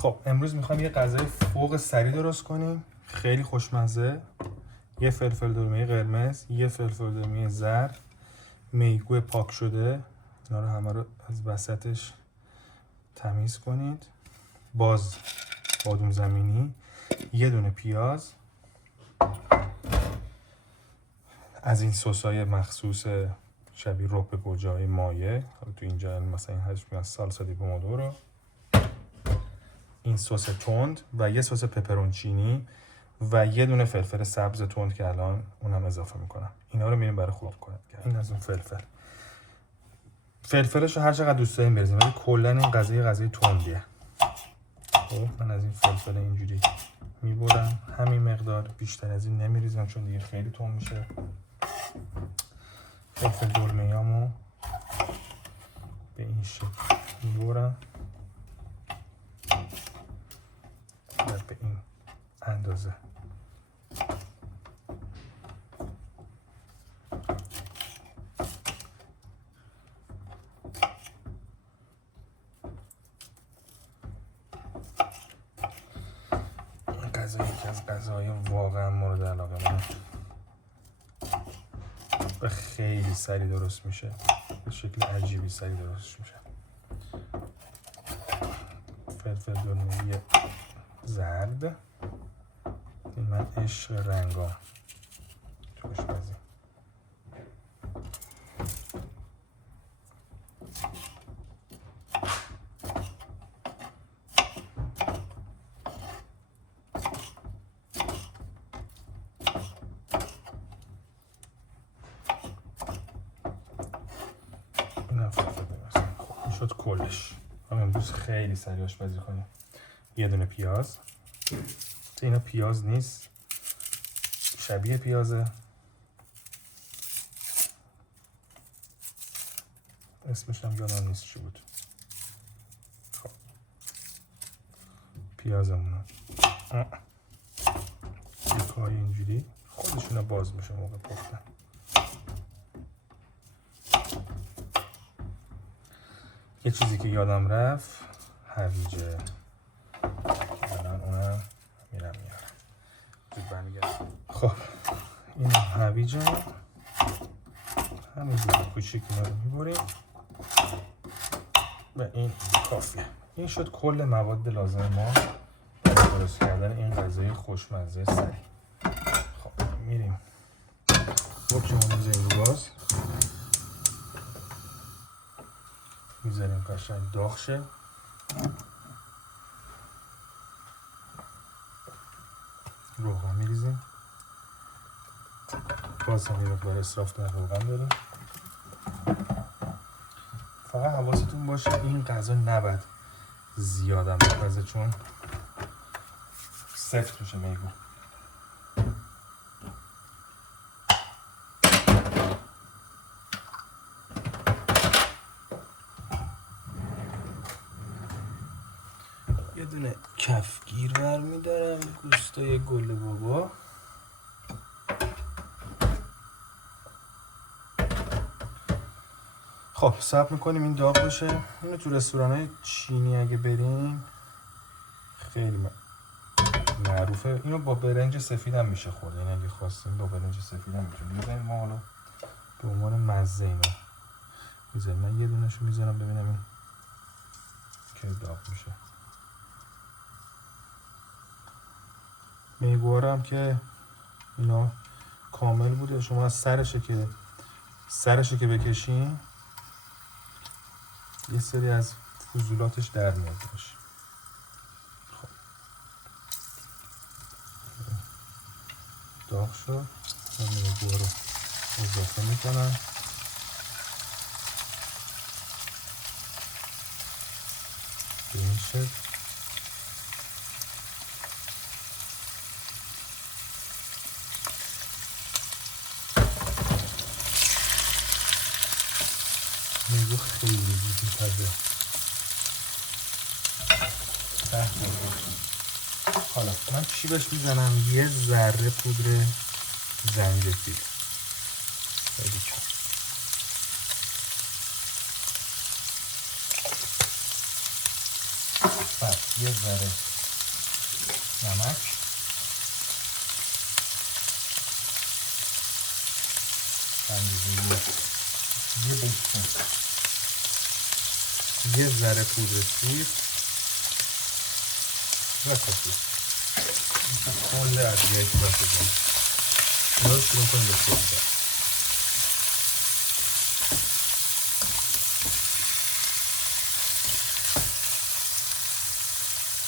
خب امروز میخوایم یه غذای فوق سری درست کنیم، خیلی خوشمزه. یه فلفل دلمه قرمز، یه فلفل دلمه زرد، میگو پاک شده، اینا رو همه رو از وسطش تمیز کنید. باز بادوم زمینی، یه دونه پیاز، از این سسای مخصوص شبیه رب گوجه‌های مایه، تو اینجا مثلا این حجم از سالسا دی پومودورو، این سس تند و یه سس پپرونچینی و یه دونه فلفل سبز تند که الان اونم اضافه میکنم. اینا رو میریم برای خرد کنیم. این از اون فلفلش رو هر چقدر دوست داریم بریزیم، ولی کلا این قضیه تندیه. خب من از این فلفل اینجوری میبرم، همین مقدار، بیشتر از این نمیریزم چون دیگه خیلی تند میشه. فلفل دلمه‌امو به این شکل میبرم و به این اندازه این غذا یکی از غذاهای واقعا مورد علاقه من و خیلی سریع درست میشه، به شکل عجیبی سریع درست میشه. فلفل دلمه زرد، این من عشق رنگام تو آشپزی. اینم فلفل درست. خب این شد کلش. ما امروز خیلی سریع آشپزی کنیم. یه دونه پیاز، اینا پیاز نیست، شبیه پیازه، اسمش هم یادم نیست چی بود. خب پیازمون یکای اینجوری خودشون باز میشه موقع پختن. یه چیزی که یادم رفت، هویجه. الان اونم میرم زود برمیگردم. خب این هویجه همینجوری کوچیک اینا رو میبریم و این کافیه. این شد کل مواد لازم ما برای درست کردن این غذای خوشمزه سریع. خب میریم بکشمون میذاریم رو گاز، میذاریم قشنگ داغ شه. روغن میریزیم، باز هم یه مقدار اسراف در روغن داریم. فقط حواستون باشه این غذا نباید زیادم بپزه چون سفت میشه میگو. یه دونه کفگیر برمیدارم، گوشتای گل بابا. خب صبر میکنیم این داغ بشه. اینو تو رستوران‌های چینی اگه برین خیلی معروفه. اینو با برنج سفید هم میشه خورد، یعنی اگه خواستین با برنج سفید هم میشه. ما حالا به عنوان مزه اینا میذاریم. من یه دونه‌شو میذارم ببینم این که داغ میشه. میگوارم که اینا کامل بوده. شما از سرشه که بکشین یه سری از فضولاتش در میاد باشه. خب داغ شد، من میگوار رو اضافه میکنم. به این شکل میگو خیلی زود میپزه. حالا من چی بهش میزنم؟ یه ذره پودر زنجفیل، خیلی کم. یه ذره نمک، اندازه یه بیستون، یه ذره پودر سیر و کافی. این کل ادویه‌ای که باید بزنیم اینا رو شروع کنیم به سرخ.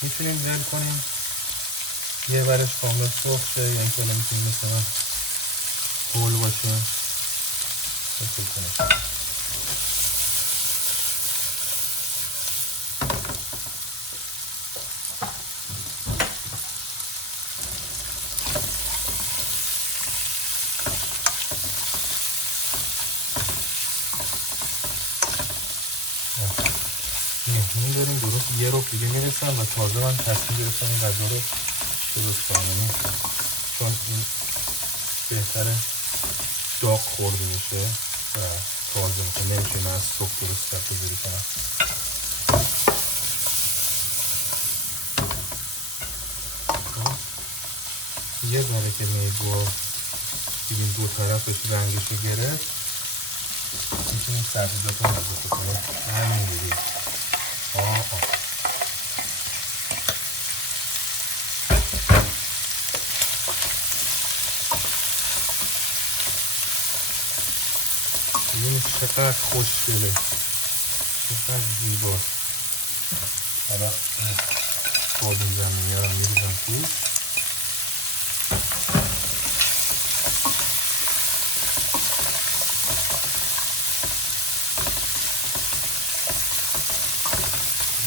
میتونیم ول کنیم یه ورش کاملا سرخ شه، یعنی که میتونیم مثلا هول باشه بسید کنیم. مهمون داریم درست یه رو دیگه میرسم و تازه من تصمیم گرفتم این غذا رو درست کنم، چون این بهتره داغ خورده بشه و تازه میشه، نمیشه من از صبح درست کرد بذاری کنم. یه ذره که میگو دیدیم دو طرفش رنگش گرفت میتونیم سبزیجات رو اضافه کنیم همینجوری. ببینید چقدر خوشگله، چقدر زیباست. حالا بادام زمینی ها رو میریزم توش.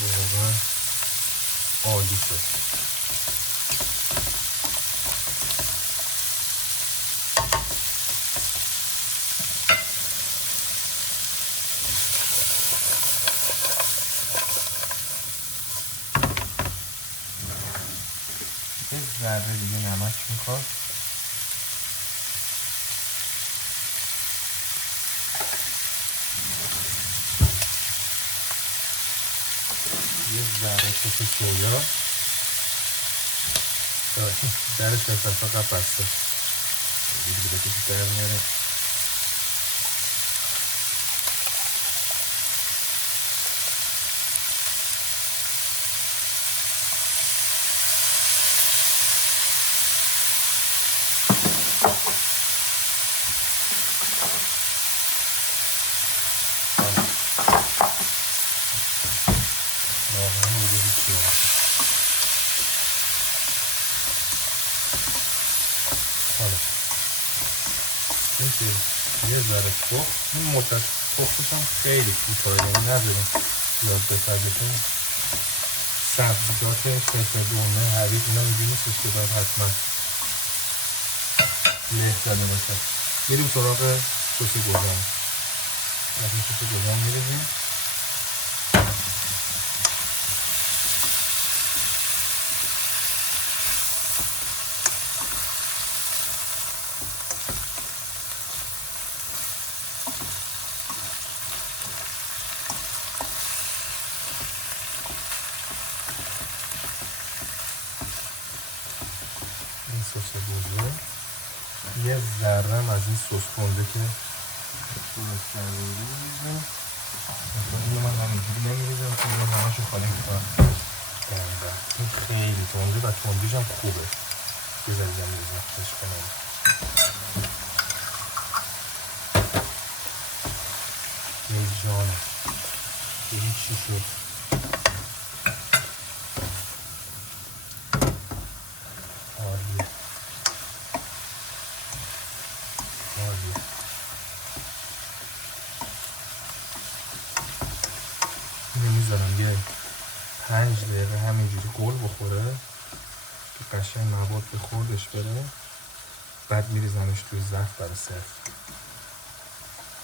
واقعا عالی شد. یه ذره دیگه نمک میخواد. یه ذره سس سویا. درش فقط بسته دیگه بکشی در میاره. واقعا دیگه هیچی نمیشه. حالا این که یه ذره پخت، این مدت پختش هم خیلی کوتاه، یعنی نداریم زیاد بسازتون. سبزیجات فلفل دلمه حریف اینا اینجوری نیستش که باید حتما له زده باشه. میریم سراغ سس گوجه. از این سس گوجه میریزیم. این سس گوجه یه ذره از این سس کنده که درست کرده بودیم میریزیم. اینو من همینجوری نمیریزم که اینو همه‌شو خالی میکنم. این خیلی تنده و تندیش هم خوبه. یه ذره دیگه میریزم عشق کنم. ای جانم ببین چی شد. عالیه عالیه. اینو میذارم یه 5 دقیقه همینجوری گل بخوره که قشنگ مواد به خوردش بره. بعد میریزمش توی ظرف برای سرو.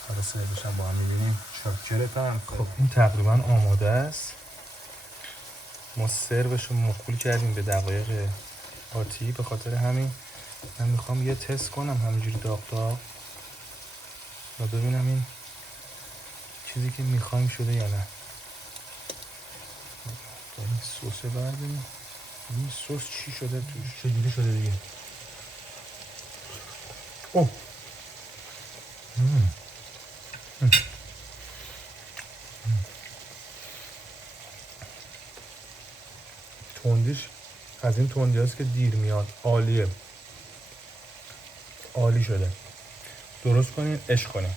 برای سروش هم با هم میبینیم. چاکرتم. خب این تقریبا آماده است. ما سروش رو مخول کردیم به دقایق آتی. به خاطر همین من میخوام یه تست کنم همینجوری داغ داغ و ببینم این چیزی که میخوایم شده یا نه. این سسه بردیم. این سس چی شده توش؟ چجوری شده دیگه؟ اوه تندیش از این تندی هست که دیر میاد. عالیه، عالی شده. درست کنین، عشق کنین.